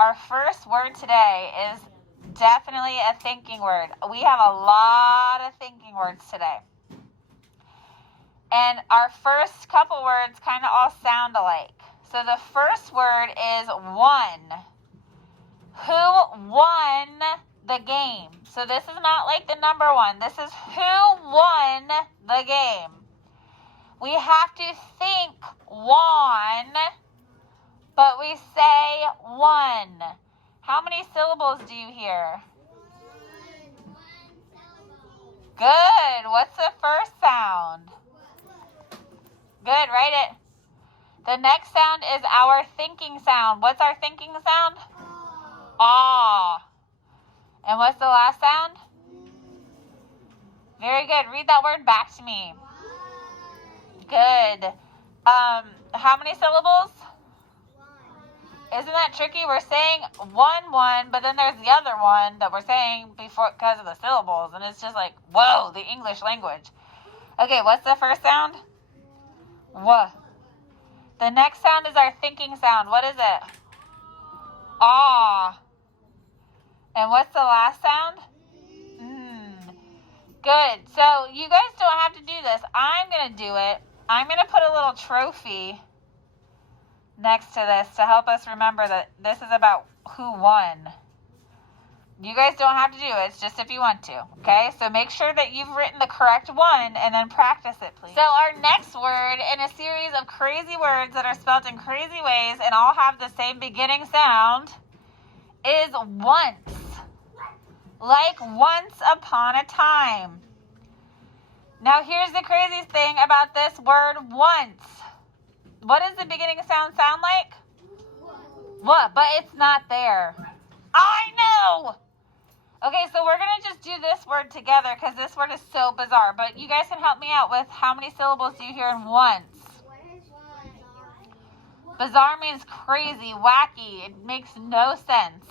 Our first word today is definitely a thinking word. We have a lot of thinking words today. And our first couple words kind of all sound alike. So the first word is won. Who won the game? So this is not like the number one. This is who won the game. We have to think won, but we say won. How many syllables do you hear? Good. What's the first sound? Good. Write it. The next sound is our thinking sound. What's our thinking sound? Ah. And what's the last sound? Very good. Read that word back to me. Good. How many syllables? Isn't that tricky? We're saying one, but then there's the other one that we're saying before because of the syllables, and it's just like, whoa, the English language. Okay, what's the first sound? Wha. The next sound is our thinking sound. What is it? Ah. And what's the last sound? Good. So you guys don't have to do this. I'm going to do it. I'm going to put a little trophy next to this to help us remember that this is about who won. You guys don't have to do it. It's just if you want to. Okay? So make sure that you've written the correct one and then practice it, please. So our next word in a series of crazy words that are spelled in crazy ways and all have the same beginning sound is once. Like once upon a time. Now here's the craziest thing about this word once. What does the beginning sound like? What? But it's not there. I know! Okay, so we're going to just do this word together because this word is so bizarre. But you guys can help me out with how many syllables do you hear in once? Bizarre means crazy, wacky. It makes no sense.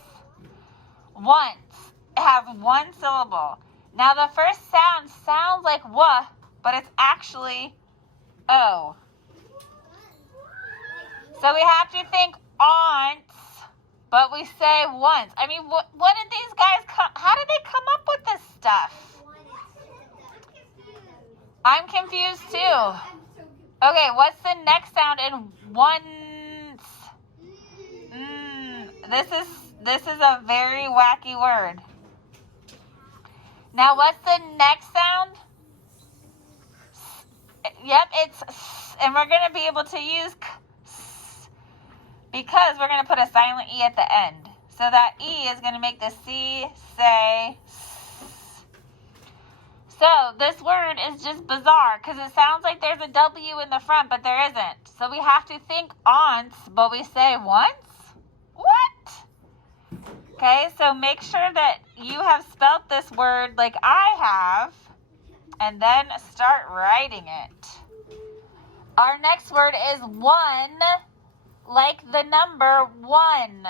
Once. It has one syllable. Now the first sound sounds like wha, but it's actually o. So we have to think aunts, but we say once. I mean, what did these guys how did they come up with this stuff? I'm confused too. Okay, what's the next sound in once? This is a very wacky word. Now, what's the next sound? Yep, it's s, and we're going to be able to use k, s, because we're going to put a silent E at the end. So that E is going to make the C say s. So this word is just bizarre because it sounds like there's a W in the front, but there isn't. So we have to think once, but we say once? What? Okay, so make sure that you have spelt this word like I have, and then start writing it. Our next word is one, like the number one.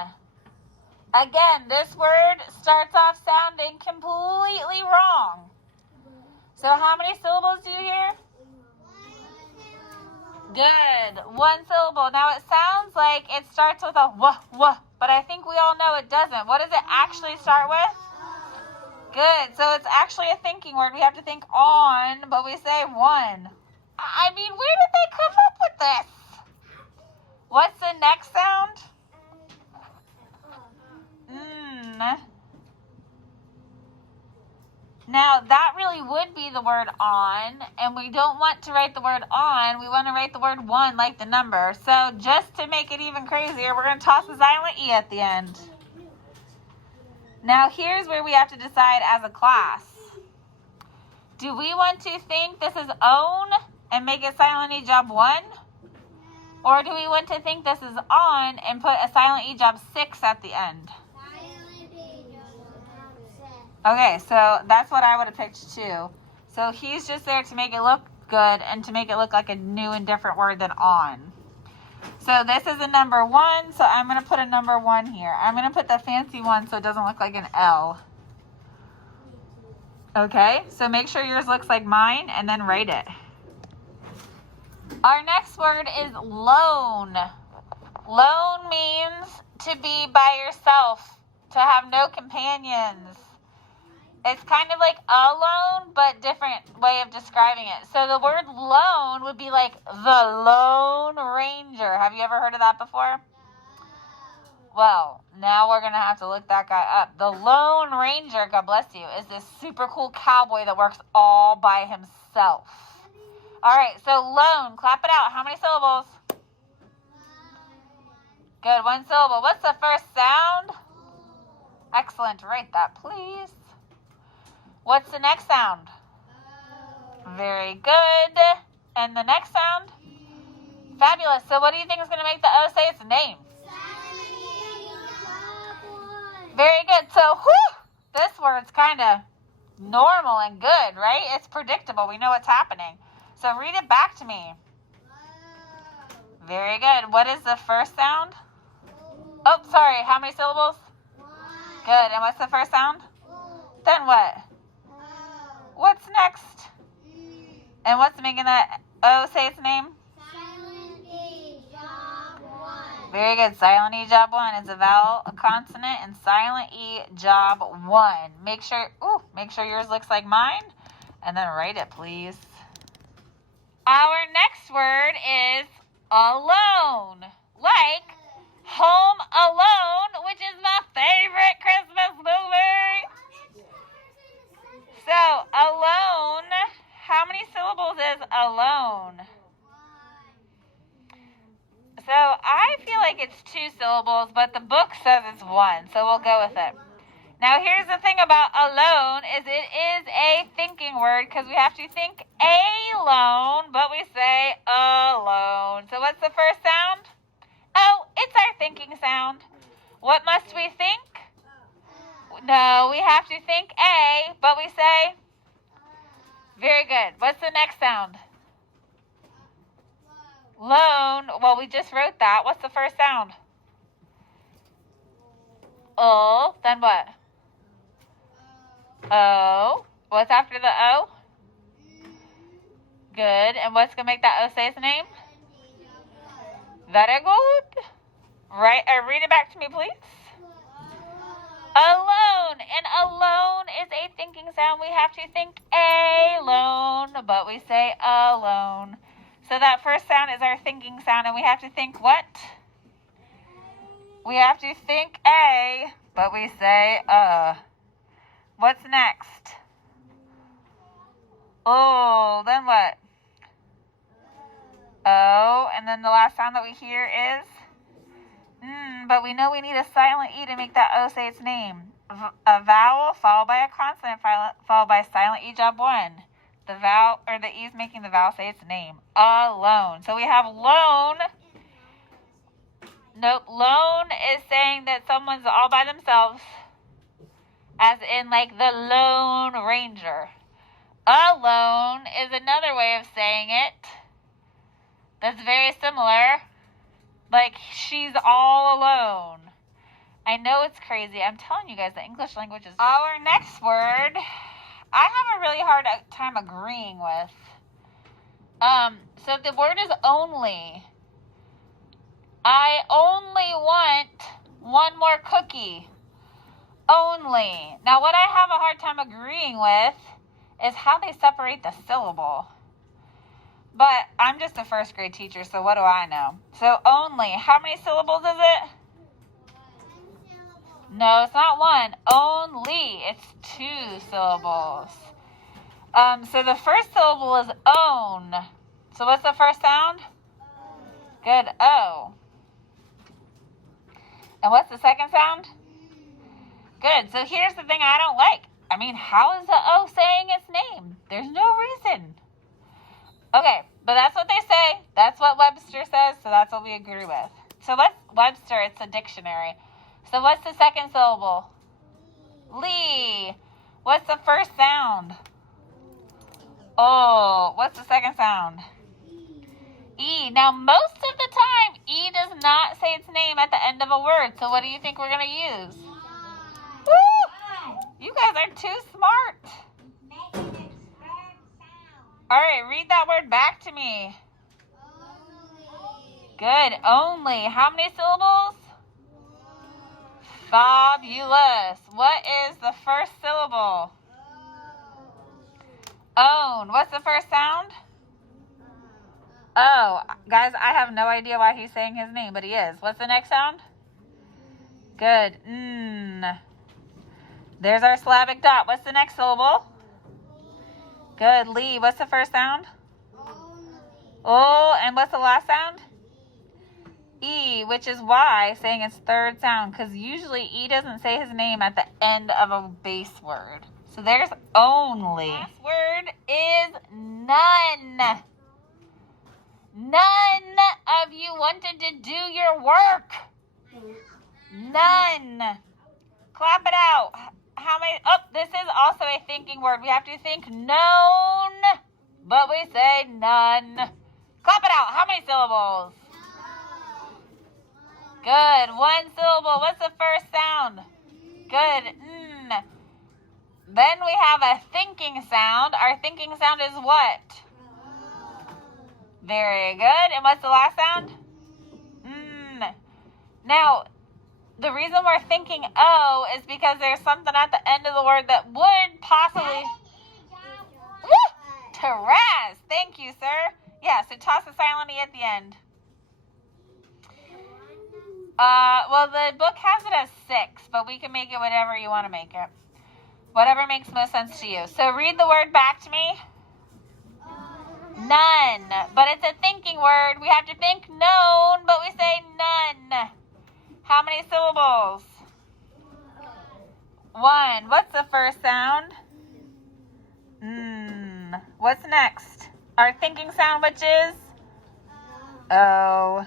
Again, this word starts off sounding completely wrong. So how many syllables do you hear? Good. One syllable. Now it sounds like it starts with a wah, but I think we all know it doesn't. What does it actually start with? Good. So it's actually a thinking word. We have to think on, but we say one. I mean, where did they come up with this? What's the next sound? Now, that really would be the word on, and we don't want to write the word on. We want to write the word one like the number. So just to make it even crazier, we're going to toss a silent E at the end. Now, here's where we have to decide as a class. Do we want to think this is own and make it silent E job 1? Or do we want to think this is on and put a silent E job 6 at the end? Okay, so that's what I would have picked too. So he's just there to make it look good and to make it look like a new and different word than on. So this is a number 1, so I'm going to put a number 1 here. I'm going to put the fancy one so it doesn't look like an L. Okay, so make sure yours looks like mine and then write it. Our next word is loan. Loan means to be by yourself, to have no companions. It's kind of like alone, but different way of describing it. So the word lone would be like the Lone Ranger. Have you ever heard of that before? Well, now we're going to have to look that guy up. The Lone Ranger, God bless you, is this super cool cowboy that works all by himself. All right, so lone, clap it out. How many syllables? Good, one syllable. What's the first sound? Excellent. Write that, please. What's the next sound? Very good. And the next sound? Fabulous. So what do you think is going to make the O say its name? Very good. So, this word's kind of normal and good, right? It's predictable. We know what's happening. So read it back to me. Very good. What is the first sound? Oh, sorry. How many syllables? Good. And what's the first sound? Then what? What's next? And what's making that O say its name? Silent E, job 1. Very good. Silent E, job 1. It's a vowel, a consonant, and silent E, job 1. Make sure yours looks like mine, and then write it, please. Our next word is alone. Like Home Alone, which is my favorite Christmas movie. So, alone, how many syllables is alone? So, I feel like it's 2 syllables, but the book says it's 1, so we'll go with it. Now, here's the thing about alone is it is a thinking word because we have to think alone, but we say alone. So, what's the first sound? Oh, it's our thinking sound. What must we think? No, we have to think A, but we say? Very good. What's the next sound? Lone. Well, we just wrote that. What's the first sound? O. Then what? O. What's after the O? Good. And what's going to make that O say its name? Very good. Right. Read it back to me, please. Alone. And alone is a thinking sound. We have to think alone, but we say alone. So that first sound is our thinking sound, and we have to think what? We have to think A, but we say What's next? Oh, then what? Oh, and then the last sound that we hear is but we know we need a silent E to make that O say its name. A vowel followed by a consonant followed by silent E, job 1. The vowel, or the E is making the vowel say its name. Alone. So we have lone. Nope. Lone is saying that someone's all by themselves, as in like the Lone Ranger. Alone is another way of saying it that's very similar. Like, she's all alone. I know it's crazy. I'm telling you guys, the English language is... Our next word, I have a really hard time agreeing with. So the word is only. I only want one more cookie. Only. Now, what I have a hard time agreeing with is how they separate the syllable. But I'm just a first grade teacher, so what do I know? So only. How many syllables is it? No, it's not 1. Only. It's 2 syllables. So the first syllable is own. So what's the first sound? Good. O. And what's the second sound? Good. So here's the thing I don't like. I mean, how is the O saying its name? There's no reason. Okay, but that's what they say. That's what Webster says, so that's what we agree with. So what's Webster? It's a dictionary. So what's the second syllable? Lee. What's the first sound? Oh. What's the second sound? E. Now, most of the time, E does not say its name at the end of a word. So what do you think we're going to use? Woo! You guys are too smart. All right, read that word back to me. Only. Good. Only. How many syllables? Fabulous. What is the first syllable? Own. What's the first sound? Oh, guys, I have no idea why he's saying his name, but he is. What's the next sound? Good. There's our syllabic dot. What's the next syllable? Good. Lee. What's the first sound? Oh, and what's the last sound? E, which is why saying its third sound, because usually E doesn't say his name at the end of a base word. So there's only. Last word is none. None of you wanted to do your work. None. Clap it out. How many? Oh, this is also a thinking word. We have to think known, but we say none. Clap it out. How many syllables? Good. One syllable. What's the first sound? Good. Then we have a thinking sound. Our thinking sound is what? Very good. And what's the last sound? Now, the reason we're thinking O is because there's something at the end of the word that would possibly... Woo! Taraz! Thank you, sir. Yeah, so toss a silent E at the end. Well, the book has it as 6, but we can make it whatever you want to make it. Whatever makes most sense to you. So read the word back to me. None. But it's a thinking word. We have to think known, but we say none. How many syllables? 1. What's the first sound? What's next? Our thinking sound, which is? O.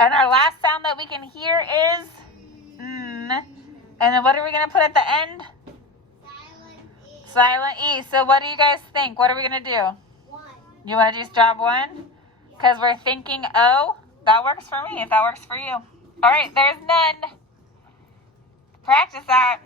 And our last sound that we can hear is? And then what are we going to put at the end? Silent E. So what do you guys think? What are we going to do? 1. You want to do job 1? Because we're thinking O? That works for me if that works for you. All right, there's none. Practice that.